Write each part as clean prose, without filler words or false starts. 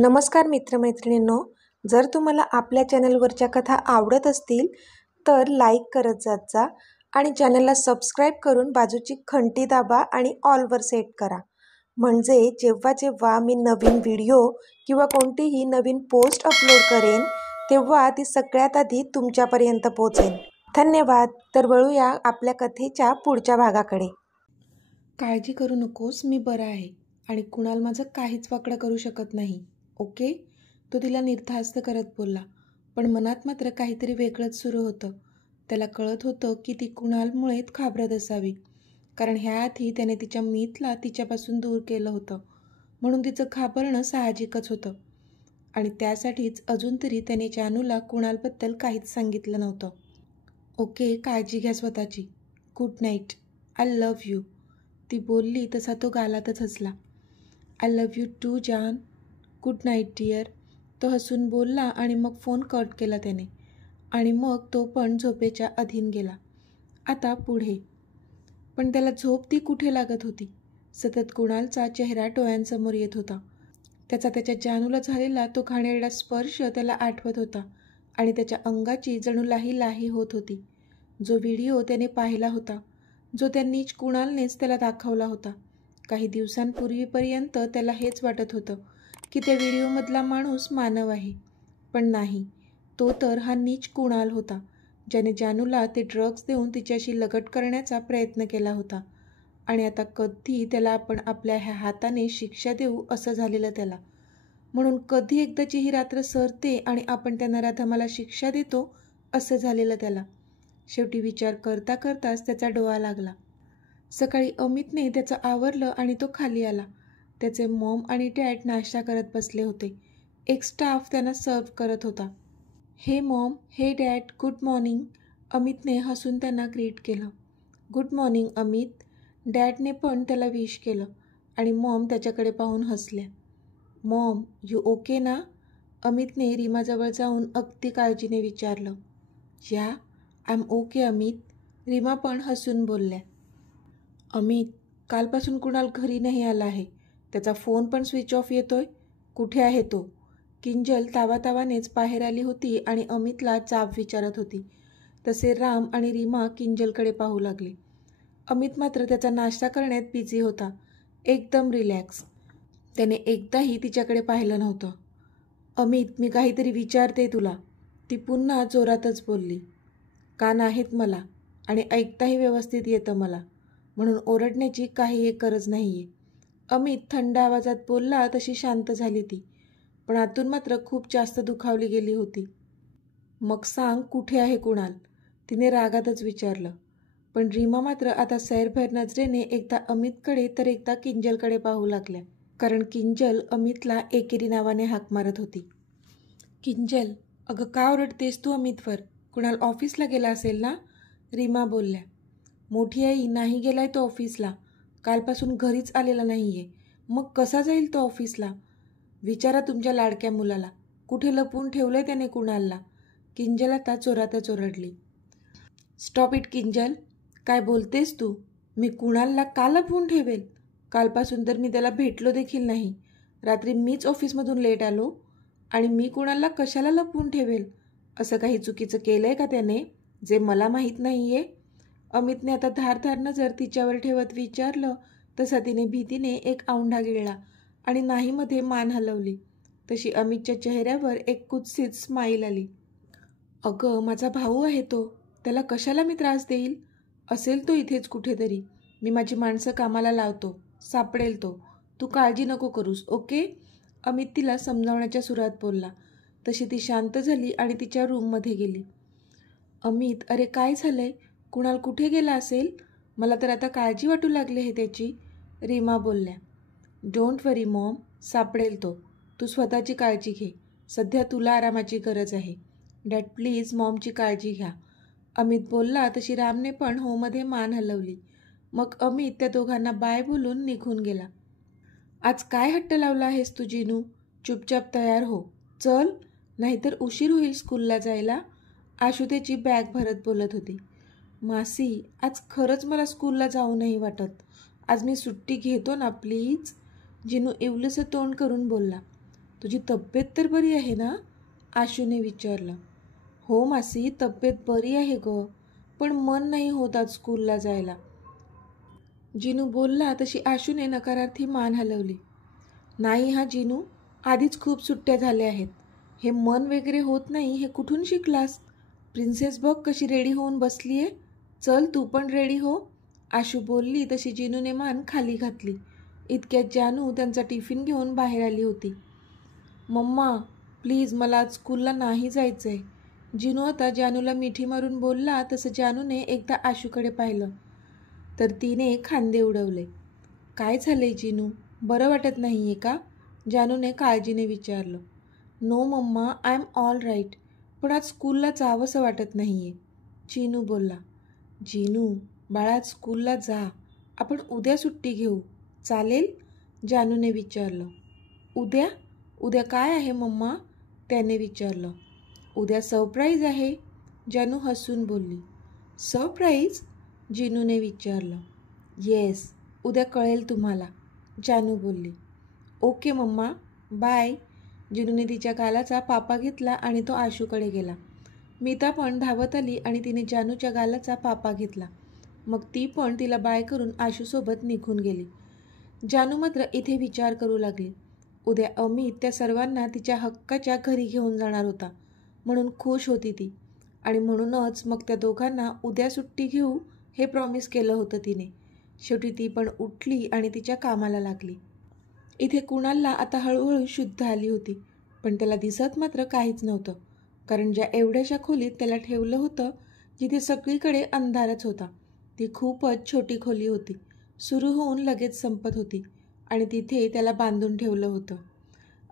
नमस्कार मित्रमैत्रिणींनो, जर तुम्हाला आपल्या चॅनलवरच्या कथा आवडत असतील तर लाईक करत जात जा आणि चॅनलला सबस्क्राईब करून बाजूची घंटी दाबा आणि ऑलवर सेट करा. म्हणजे जेव्हा जेव्हा मी नवीन व्हिडिओ किंवा कोणतीही नवीन पोस्ट अपलोड करेन तेव्हा ती सगळ्यात आधी तुमच्यापर्यंत पोहोचेल. धन्यवाद. तर वळूया आपल्या कथेच्या पुढच्या भागाकडे. काळजी करू नकोस, मी बरा आहे आणि कुणाल माझं काहीच वाकडं करू शकत नाही. ओके, तो तिला निर्धास्त करत बोलला. पण मनात मात्र काहीतरी वेगळंच सुरू होतं. त्याला कळत होतं की ती कुणालमुळे घाबरत असावी, कारण ह्याआधी त्याने तिच्या मीतला तिच्यापासून दूर केलं होतं, म्हणून तिचं घाबरणं साहजिकच होतं. आणि त्यासाठीच अजून तरी त्याने जानूला कुणालबद्दल काहीच सांगितलं नव्हतं. ओके, काळजी घ्या स्वतःची. Good night. I love you. ती बोलली तसा तो गालातच हसला. I love you too jaan. Good night dear. तो हसून बोलला आणि मग फोन कट केला त्याने. आणि मग तो पण झोपेच्या अधीन गेला. आता पुढे. पण त्याला झोप ती कुठे लागत होती. सतत कुणालचा चेहरा डोळ्यांसमोर येत होता. त्याच्या जानूला झालेला तो घाणेरडा स्पर्श त्याला आठवत होता आणि त्याच्या अंगाची जणू लाही लाही होत होती. जो व्हिडिओ त्याने पाहिला होता, जो त्या नीच कुणालनेच त्याला दाखवला होता. काही दिवसांपूर्वीपर्यंत त्याला हेच वाटत होतं की त्या व्हिडिओमधला माणूस मानव आहे. पण नाही, तो तर हा नीच कुणाल होता, ज्याने जानूला ते ड्रग्ज देऊन तिच्याशी लगट करण्याचा प्रयत्न केला होता. आणि आता कधी त्याला आपण आपल्या ह्या हाताने शिक्षा देऊ असं झालेलं त्याला. म्हणून कधी एकदाची ही रात्र सरते आणि आपण त्या नराधमाला शिक्षा देतो असं झालेलं त्याला. शेवटी विचार करता करताच त्याचा डोळा लागला. सकाळी अमितने त्याचं आवरलं आणि तो खाली आला. त्याचे मॉम आणि डॅड नाश्ता करत बसले होते. एक स्टाफ त्यांना सर्व्ह करत होता. हे मॉम, हे डॅड, गुड मॉर्निंग. अमितने हसून त्यांना ग्रीट केलं. Good morning Amit. डॅडने पण त्याला विश केलं आणि मॉम त्याच्याकडे पाहून हसल्या. मॉम, यू ओके ना? अमितने रीमाजवळ जाऊन अगदी काळजीने विचारलं. Yeah, I am okay Amit. Reema पण हसून बोलल्या. अमित, कालपासून कुणाल घरी नाही आला आहे. त्याचा फोन पण स्विच ऑफ येतोय. कुठे आहे तो? किंजल तावातावानेच बाहेर आली होती आणि अमितला जाब विचारत होती. तसे राम आणि रीमा किंजलकडे पाहू लागले. अमित मात्र त्याचा नाश्ता करण्यात बिझी होता, एकदम रिलॅक्स. त्याने एकदाही तिच्याकडे पाहिलं नव्हतं. अमित, मी काहीतरी विचारते तुला, ती पुन्हा जोरातच बोलली. कान आहेत मला आणि ऐकताही व्यवस्थित येतं मला, म्हणून ओरडण्याची काही एक गरज नाही आहे. अमित थंड आवाजात बोलला तशी शांत झाली ती, पण आतून मात्र खूप जास्त दुखावली गेली होती. मग सांग, कुठे आहे कुणाल? तिने रागातच विचारलं. पण रीमा मात्र आता सैरभैर नजरेने एकदा अमितकडे तर एकदा किंजलकडे पाहू लागल्या, कारण किंजल अमितला एकेरी नावाने हाक मारत होती. किंजल, अगं का ओरडतेस तू अमितवर? कुणाल ऑफिसला गेला असेल ना? रीमा बोलल्या. मोठी आई, नाही गेलाय तो ऑफिसला. कालपासून घरीच आलेला नाही आहे. मग कसा जाईल तो ऑफिसला? विचारा तुमच्या लाडक्या मुलाला. कुठे लपवून ठेवलंय त्याने कुणालला? किंजल आता चोरातच ओरडली. Stop it Kinjal. काय बोलतेस तू? मी कुणालला का लपवून ठेवेल? कालपासून तर मी त्याला भेटलो देखील नाही. रात्री मीच ऑफिसमधून लेट आलो आणि मी कुणालला कशाला लपवून ठेवेल? असं काही चुकीचं केलंय का त्याने, जे मला माहीत नाही आहे? अमितने आता धारधार नजर तिच्यावर ठेवत विचारलं. तसा तिने भीतीने एक औंढा गिळला आणि नाहीमध्ये मान हलवली. तशी अमितच्या चेहऱ्यावर एक कुत्सित स्माईल आली. अगं, माझा भाऊ आहे तो. त्याला कशाला मी त्रास देईल? असेल तो इथेच कुठेतरी. मी माझी माणसं कामाला लावतो, सापडेल तो. तू काळजी नको करूस, ओके? अमित तिला समजावण्याच्या सुरात बोलला. तशी ती शांत झाली आणि तिच्या रूममध्ये गेली. अमित, अरे काय झालंय? कुणाल कुठे गेला असेल? मला तर आता काळजी वाटू लागली आहे त्याची, रीमा बोलल्या. डोंट वरी मॉम, सापडेल तो. तू स्वतःची काळजी घे. सध्या तुला आरामाची गरज आहे. डॅड प्लीज मॉमची काळजी घ्या, अमित बोलला. तशी रामने पण होमध्ये मान हलवली. मग अमित त्या दोघांना बाय बोलून निघून गेला. आज काय हट्ट लावला आहेस तू जिनू? चुपचाप तयार हो, चल, नाहीतर उशीर होईल स्कूलला जायला. आशू त्याची बॅग भरत बोलत होती. मासी, आज खरंच मला स्कूलला जाऊ नाही वाटत. आज मी सुट्टी घेतो ना प्लीज, जिनू इवलंसं तोंड करून बोलला. तुझी तब्येत तर बरी आहे ना? आशूने विचारलं. हो मासी, तब्येत बरी आहे गं, पण मन नाही होत आज स्कूलला जायला. जिनू बोलला तशी आशूने नकारार्थी मान हलवली. नाही हा जिनू, आधीच खूप सुट्ट्या झाल्या आहेत. हे मन वगैरे होत नाही हे कुठून शिकलास? प्रिन्सेस बघ कशी रेडी होऊन बसली आहे. चल तू पण रेडी हो. आशू बोलली तशी जिनूने मान खाली घातली. इतक्यात जानू त्यांचा टिफिन घेऊन बाहेर आली होती. मम्मा प्लीज मला आज स्कूलला नाही जायचं आहे. जिनू आता जानूला मिठी मारून बोलला तसं जानूने एकदा आशूकडे पाहिलं तर तिने खांदे उडवले. काय झालंय जिनू, बरं वाटत नाही आहे का? जानूने काळजीने विचारलं. No mamma, I am all right, पण आज स्कूलला जावंसं वाटत नाही आहे, जिनू बोलला. जिनू बाळा, स्कूलला जा, आपण उद्या सुट्टी घेऊ, चालेल? जानूने विचारलं. उद्या? उद्या काय आहे मम्मा? त्याने विचारलं. उद्या सरप्राईज आहे, जानू हसून बोलली. सरप्राईज? जिनूने विचारलं. येस, उद्या कळेल तुम्हाला, जानू बोलली. Okay mamma, bye. जिनूने तिच्या गालाचा पापा घेतला आणि तो आशूकडे गेला. मीता पण धावत आली आणि तिने जानूच्या गालाचा पापा घेतला. मग ती पण तिला बाय करून आशूसोबत निघून गेली. जानू मात्र इथे विचार करू लागली. उद्या अमित त्या सर्वांना तिच्या हक्काच्या घरी घेऊन जाणार होता, म्हणून खुश होती ती. आणि म्हणूनच मग त्या दोघांना उद्या सुट्टी घेऊ हे प्रॉमिस केलं होतं तिने. शेवटी ती पण उठली आणि तिच्या कामाला लागली. इथे कुणालला आता हळूहळू शुद्ध आली होती, पण त्याला दिसत मात्र काहीच नव्हतं, कारण ज्या एवढ्याशा खोलीत त्याला ठेवलं होतं जिथे सगळीकडे अंधारच होता, ती खूपच छोटी खोली होती, सुरू होऊन लगेच संपत होती आणि तिथे त्याला बांधून ठेवलं होतं.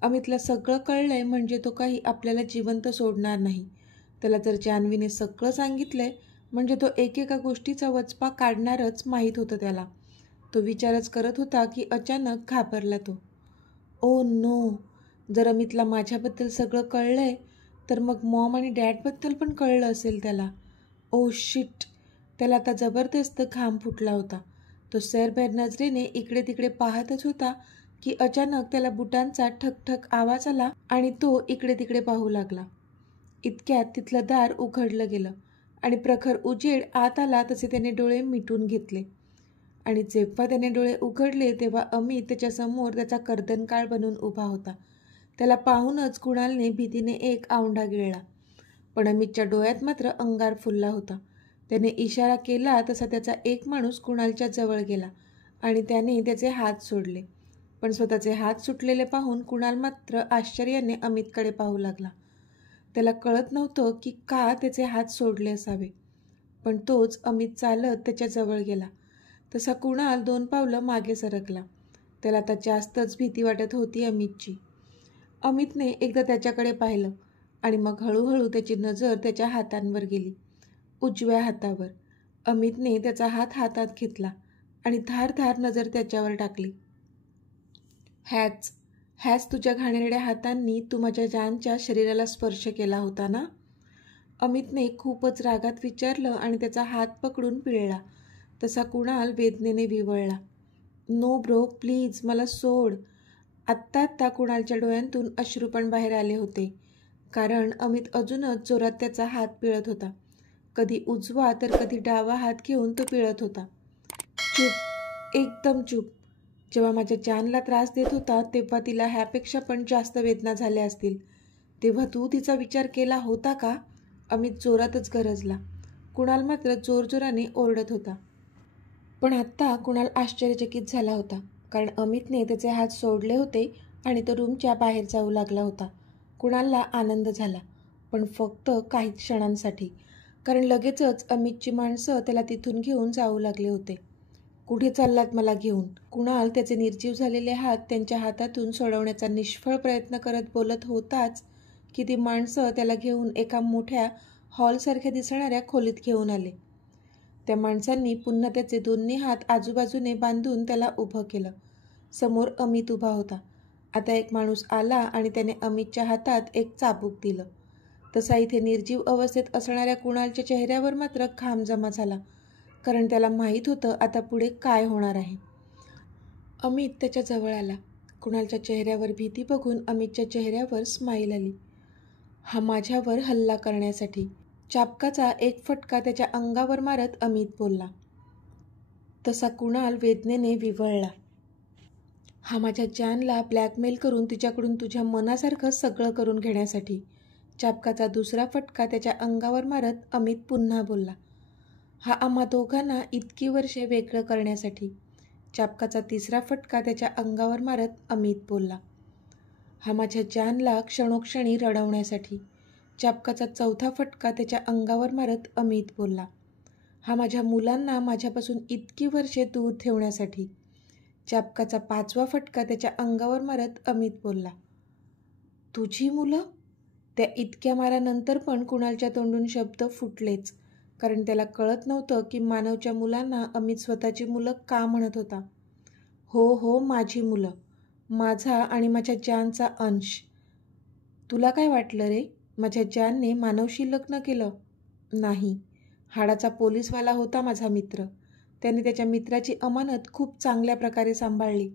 अमितला सगळं कळलंय म्हणजे तो काही आपल्याला जिवंत सोडणार नाही. त्याला जर जान्हवीने सगळं सांगितलंय म्हणजे तो एकेका गोष्टीचा वचपा काढणारच माहीत होतं त्याला. तो विचारच करत होता की अचानक घाबरला तो. ओ नो, जर अमितला माझ्याबद्दल सगळं कळलंय तर मग मॉम आणि डॅडबद्दल पण कळलं असेल त्याला. Oh shit. त्याला आता जबरदस्त घाम फुटला होता. तो सैरभैर नजरेने इकडे तिकडे पाहतच होता की अचानक त्याला बुटांचा ठकठक आवाज आला आणि तो इकडे तिकडे पाहू लागला. इतक्यात तिथलं दार उघडलं गेलं आणि प्रखर उजेड आत आला तसे त्याने डोळे मिटून घेतले. आणि जेव्हा त्याने डोळे उघडले तेव्हा अमित त्याच्यासमोर त्याचा कर्दनकाळ बनून उभा होता. त्याला पाहूनच कुणालने भीतीने एक आवंढा गिळला. पण अमितच्या डोळ्यात मात्र अंगार फुलला होता. त्याने इशारा केला तसा त्याचा एक माणूस कुणालच्या जवळ गेला आणि त्याने त्याचे हात सोडले. पण स्वतःचे हात सुटलेले पाहून कुणाल मात्र आश्चर्याने अमितकडे पाहू लागला. त्याला कळत नव्हतं की का त्याचे हात सोडले असावे. पण तोच अमित चालत त्याच्याजवळ गेला तसा कुणाल 2 पावलं मागे सरकला. त्याला आता जास्तच भीती वाटत होती अमितची. अमितने एकदा त्याच्याकडे पाहिलं आणि मग हळूहळू त्याची नजर त्याच्या हातांवर गेली, उजव्या हातावर. अमितने त्याचा हात हातात घेतला आणि धारधार नजर त्याच्यावर टाकली. ह्याच तुझ्या घाणेरड्या हातांनी तू माझ्या जानच्या शरीराला स्पर्श केला होता ना? अमितने खूपच रागात विचारलं आणि त्याचा हात पकडून पिळला तसा कुणाल वेदनेने विवळला. नो ब्रो, प्लीज मला सोड. आत्ता कुणालच्या डोळ्यांतून अश्रू पण बाहेर आले होते, कारण अमित अजूनच जोरात त्याचा हात पिळत होता. कधी उजवा तर कधी डावा हात घेऊन तो पिळत होता. चूप, एकदम चूप. जेव्हा माझ्या जानला त्रास देत होता तेव्हा तिला ह्यापेक्षा पण जास्त वेदना झाल्या असतील, तेव्हा तू तिचा विचार केला होता का? अमित जोरातच गरजला. कुणाल मात्र जोरजोराने ओरडत होता. पण आत्ता कुणाल आश्चर्यचकित झाला होता, कारण अमितने त्याचे हात सोडले होते आणि तो रूमच्या बाहेर जाऊ लागला होता. कुणालला आनंद झाला, पण फक्त काही क्षणांसाठी, कारण लगेचच अमितची माणसं त्याला तिथून घेऊन जाऊ लागले होते. कुठे चाललात मला घेऊन? कुणाल त्याचे निर्जीव झालेले हात त्यांच्या हातातून सोडवण्याचा निष्फळ प्रयत्न करत बोलत होताच की ती माणसं त्याला घेऊन एका मोठ्या हॉलसारख्या दिसणाऱ्या खोलीत घेऊन आले. त्या माणसांनी पुन्हा त्याचे दोन्ही हात आजूबाजूने बांधून त्याला उभं केलं. समोर अमित उभा होता. आता एक माणूस आला आणि त्याने अमितच्या हातात एक चाबूक दिलं. तसा इथे निर्जीव अवस्थेत असणाऱ्या कुणालच्या चेहऱ्यावर मात्र घाम जमा झाला, कारण त्याला माहीत होतं आता पुढे काय होणार आहे. अमित त्याच्या जवळ आला कुणालच्या चेहऱ्यावर भीती बघून अमितच्या चेहऱ्यावर स्माईल आली. हा माझ्यावर हल्ला करण्यासाठी. चाबकाचा एक फटका त्याच्या अंगावर मारत अमित बोलला. तसा कुणाल वेदनेने विव्हळला. हा माझ्या जानला ब्लॅकमेल करून तिच्याकडून तुझ्या मनासारखं सगळं करून घेण्यासाठी. चाबकाचा दुसरा फटका त्याच्या अंगावर मारत अमित पुन्हा बोलला. हा आम्हा दोघांना इतकी वर्षे वेगळं करण्यासाठी. चाबकाचा तिसरा फटका त्याच्या अंगावर मारत अमित बोलला. हा माझ्या जानला क्षणोक्षणी रडवण्यासाठी. चाबकाचा चौथा फटका त्याच्या अंगावर मारत अमित बोलला. हा माझ्या मुलांना माझ्यापासून इतकी वर्षे दूर ठेवण्यासाठी. चाबकाचा पाचवा फटका त्याच्या अंगावर मारत अमित बोलला. तुझी मुलं? त्या इतक्या मारानंतर पण कुणालच्या तोंडून शब्द फुटलेच, कारण त्याला कळत नव्हतं की मानवच्या मुलांना अमित स्वतःची मुलं का म्हणत होता. हो माझी मुलं, माझा आणि माझ्या जानचा अंश. तुला काय वाटलं रे, माझ्या जानने मानवशी लग्न केलं? नाही, हाडाचा पोलीसवाला होता माझा मित्र. त्याने त्याच्या मित्राची अमानत खूप चांगल्या प्रकारे सांभाळली.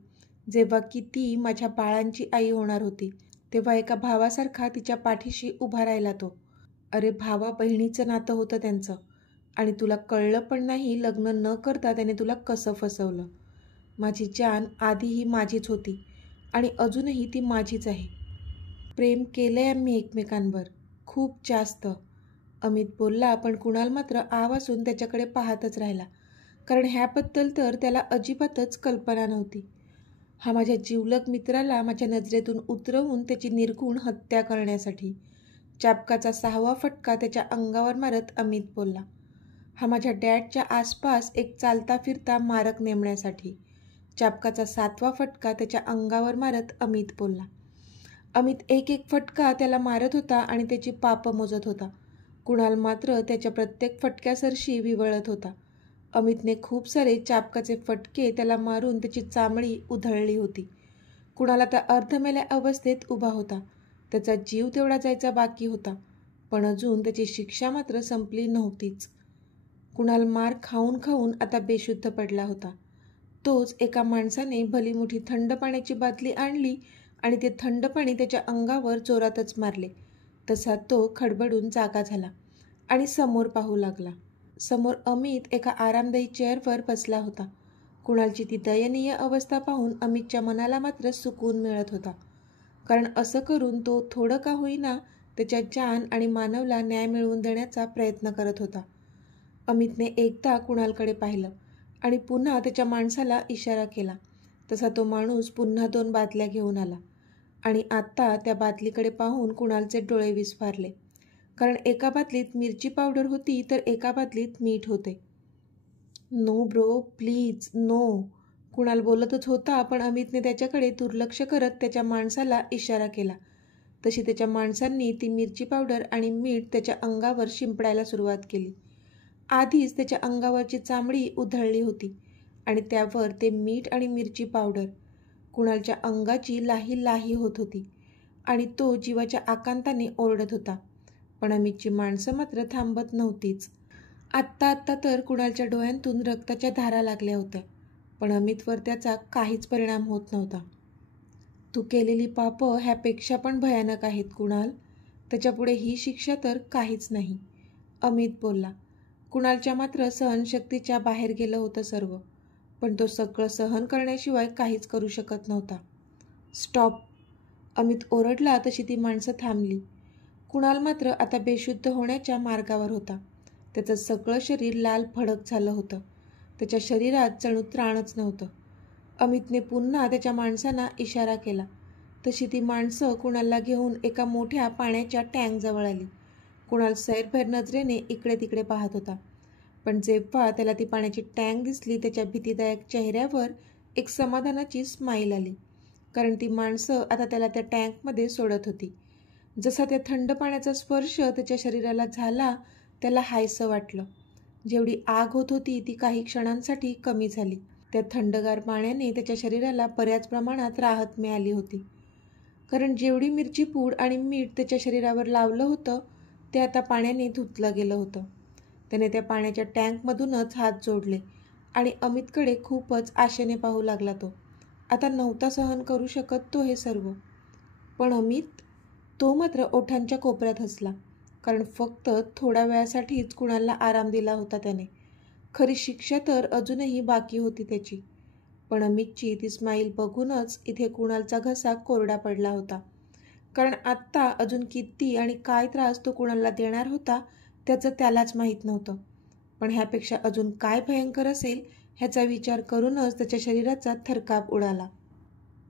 जेव्हा की ती माझ्या बाळांची आई होणार होती, तेव्हा एका भावासारखा तिच्या पाठीशी उभा राहिला तो. अरे भावा बहिणीचं नातं होतं त्यांचं. आणि तुला कळलं पण नाही लग्न न करता त्याने तुला कसं फसवलं. माझी जान आधीही माझीच होती आणि अजूनही ती माझीच आहे. प्रेम केलंय आम्ही एकमेकांवर, खूप जास्त. अमित बोलला, पण कुणाल मात्र आवाजून त्याच्याकडे पाहतच राहिला, कारण ह्याबद्दल तर त्याला अजिबातच कल्पना नव्हती. हा माझ्या जिवलग मित्राला माझ्या नजरेतून उतरवून त्याची निर्घृण हत्या करण्यासाठी. चाबकाचा सहावा फटका त्याच्या अंगावर मारत अमित बोलला. हा माझ्या डॅडच्या आसपास एक चालता फिरता मारक नेमण्यासाठी. चाबकाचा सातवा फटका त्याच्या अंगावर मारत अमित बोलला. अमित एक एक फटका त्याला मारत होता आणि त्याची पापं मोजत होता. कुणाल मात्र त्याच्या प्रत्येक फटक्यासरशी विवळत होता. अमितने खूप सारे चाबकाचे फटके त्याला मारून त्याची चामडी उधळली होती. कुणाल आता अर्धमेल्या अवस्थेत उभा होता. त्याचा जीव तेवढा जायचा बाकी होता, पण अजून त्याची शिक्षा मात्र संपली नव्हतीच. कुणाल मार खाऊन खाऊन आता बेशुद्ध पडला होता. तोच एका माणसाने भलीमोठी थंड पाण्याची बादली आणली आणि ते थंड पाणी त्याच्या अंगावर जोरातच मारले. तसा तो खडबडून जागा झाला आणि समोर पाहू लागला. समोर अमित एका आरामदायी चेअरवर बसला होता. कुणालची ती दयनीय अवस्था पाहून अमितच्या मनाला मात्र सुकून मिळत होता, कारण असं करून तो थोडं का होईना त्याच्या जान आणि मानवला न्याय मिळवून देण्याचा प्रयत्न करत होता. अमितने एकदा कुणालकडे पाहिलं आणि पुन्हा त्याच्या माणसाला इशारा केला. तसा तो माणूस पुन्हा 2 बादल्या घेऊन आला आणि आत्ता त्या बादलीकडे पाहून कुणालचे डोळे विस्फारले, कारण एका बादलीत मिरची पावडर होती तर एका बादलीत मीठ होते. No bro, please no, Kunal बोलतच होता, पण अमितने त्याच्याकडे दुर्लक्ष करत त्याच्या माणसाला इशारा केला. तशी त्याच्या माणसांनी ती मिरची पावडर आणि मीठ त्याच्या अंगावर शिंपडायला सुरुवात केली. आधीच त्याच्या अंगावरची चामडी उधळली होती आणि त्यावर ते मीठ आणि मिरची पावडर. कुणालच्या अंगाची लाही लाही होत होती आणि तो जीवाच्या आकांताने ओरडत होता, पण अमितची माणसं मात्र थांबत नव्हतीच. आत्ता तर कुणालच्या डोळ्यांतून रक्ताच्या धारा लागल्या होत्या, पण अमितवर त्याचा काहीच परिणाम होत नव्हता. तू केलेली पापं ह्यापेक्षा पण भयानक आहेत कुणाल, त्याच्यापुढे ही शिक्षा तर काहीच नाही, अमित बोलला. कुणालच्या मात्र सहनशक्तीच्या बाहेर गेलं होतं सर्व, पण तो सगळं सहन करण्याशिवाय काहीच करू शकत नव्हता. स्टॉप, अमित ओरडला तशी ती माणसं थांबली. कुणाल मात्र आता बेशुद्ध होण्याच्या मार्गावर होता. त्याचं सगळं शरीर लाल भडक झालं होतं. त्याच्या शरीरात जणू त्राणच नव्हतं. अमितने पुन्हा त्याच्या माणसांना इशारा केला. तशी ती माणसं कुणालला घेऊन एका मोठ्या पाण्याच्या टँकजवळ आली. कुणाल सैरभैर नजरेने इकडे तिकडे पाहत होता, पण जेव्हा त्याला ती पाण्याची टँक दिसली त्याच्या भीतीदायक चेहऱ्यावर एक समाधानाची स्माईल आली, कारण ती माणसं आता त्याला त्या टँकमध्ये सोडत होती. जसा त्या थंड पाण्याचा स्पर्श त्याच्या शरीराला झाला त्याला हायसं वाटलं. जेवढी आग होत होती ती काही क्षणांसाठी कमी झाली. त्या थंडगार पाण्याने त्याच्या शरीराला बऱ्याच प्रमाणात राहत मिळाली होती, कारण जेवढी मिरची पूड आणि मीठ त्याच्या शरीरावर लावलं होतं ते आता पाण्याने धुतलं गेलं होतं. त्याने त्या पाण्याच्या टँकमधूनच हात जोडले आणि अमितकडे खूपच आशेने पाहू लागला तो. आता नव्हता सहन करू शकत तो हे सर्व. पण अमित, तो मात्र ओठांच्या कोपऱ्यात हसला, कारण फक्त थोड्या वेळासाठीच कुणालला आराम दिला होता त्याने. खरी शिक्षा तर अजूनही बाकी होती त्याची. पण अमितची ती स्माईल बघूनच इथे कुणालचा घसा कोरडा पडला होता, कारण आत्ता अजून किती आणि काय त्रास तो कुणालला देणार होता त्याचं त्यालाच माहीत नव्हतं. पण ह्यापेक्षा अजून काय भयंकर असेल ह्याचा विचार करूनच त्याच्या शरीराचा थरकाप उडाला.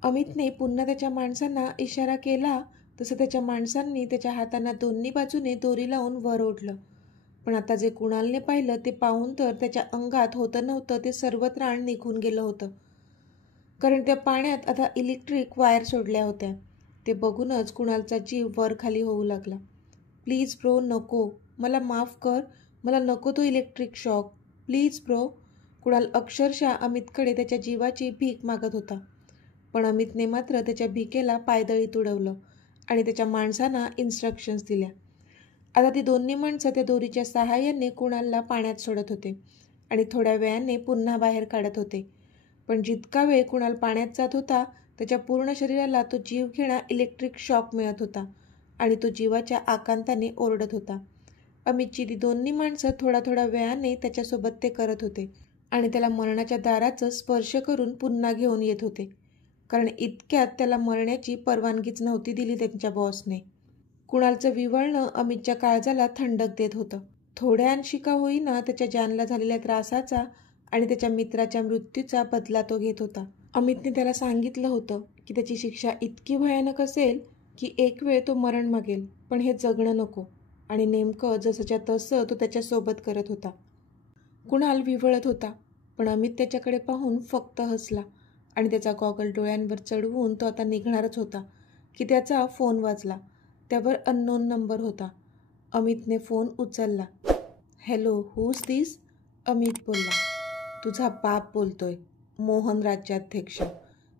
अमितने पुन्हा त्याच्या माणसांना इशारा केला तसं त्याच्या माणसांनी त्याच्या हातांना दोन्ही बाजूने दोरी लावून वर ओढलं. पण आता जे कुणालने पाहिलं ते पाहून तर त्याच्या अंगात होतं नव्हतं ते सर्व त्राण निघून गेलं होतं, कारण त्या पाण्यात आता इलेक्ट्रिक वायर सोडल्या होत्या. ते बघूनच कुणालचा जीव वर खाली होऊ लागला. प्लीज ब्रो, नको, मला माफ कर, मला नको तो electric shock, please bro. Kunal अक्षरशः अमितकडे त्याच्या जीवाची भीक मागत होता. पण अमितने मात्र त्याच्या भीकेला पायदळी तुडवलं आणि त्याच्या माणसांना इन्स्ट्रक्शन्स दिल्या. आता ती दोन्ही माणसं त्या दोरीच्या सहाय्याने कुणालला पाण्यात सोडत होते आणि थोड्या वेळाने पुन्हा बाहेर काढत होते. पण जितका वेळ कुणाल पाण्यात जात होता त्याच्या पूर्ण शरीराला तो जीवघेणा इलेक्ट्रिक शॉक मिळत होता आणि तो जीवाच्या आकांताने ओरडत होता. अमितची ती दोन्ही माणसं थोड्या थोड्या वेळाने त्याच्यासोबत ते करत होते आणि त्याला मरणाच्या दाराचं स्पर्श करून पुन्हा घेऊन येत होते, कारण इतक्यात त्याला मरण्याची परवानगीच नव्हती दिली त्यांच्या बॉसने. कुणालचं विव्हळणं अमितच्या काळजाला थंडक देत होतं. थोड्या अंशी का होईना त्याच्या जानला झालेल्या त्रासाचा आणि त्याच्या मित्राच्या मृत्यूचा बदला तो घेत होता. अमितने त्याला सांगितलं होतं की त्याची शिक्षा इतकी भयानक असेल की एक वेळ तो मरण मागेल, पण हे जगणं नको. आणि नेमकं जसंच्या तसं तो त्याच्यासोबत करत होता. कुणाल विव्हळत होता, पण अमित त्याच्याकडे पाहून फक्त हसला आणि त्याचा गॉगल डोळ्यांवर चढवून तो आता निघणारच होता की त्याचा फोन वाजला. त्यावर अननोन नंबर होता. अमितने फोन उचलला. Hello, who's this? अमित बोलला. तुझा बाप बोलतोय, मोहन राज्याध्यक्ष.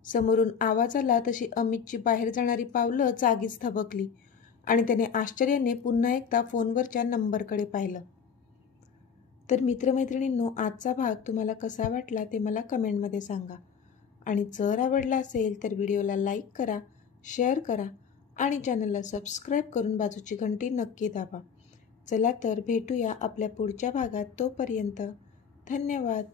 समोरून आवाज आला तशी अमितची बाहेर जाणारी पावलं जागीच थबकली आणि त्याने आश्चर्याने पुन्हा एकदा फोनवरच्या नंबरकडे पाहिलं. तर मित्रमैत्रिणींनो, आजचा भाग तुम्हाला कसा वाटला ते मला कमेंटमध्ये सांगा. आणि जर आवडला असेल तर व्हिडिओला लाईक करा, शेअर करा आणि चॅनलला सबस्क्राईब करून बाजूची घंटी नक्की दाबा. चला तर भेटूया आपल्या पुढच्या भागात. तोपर्यंत धन्यवाद.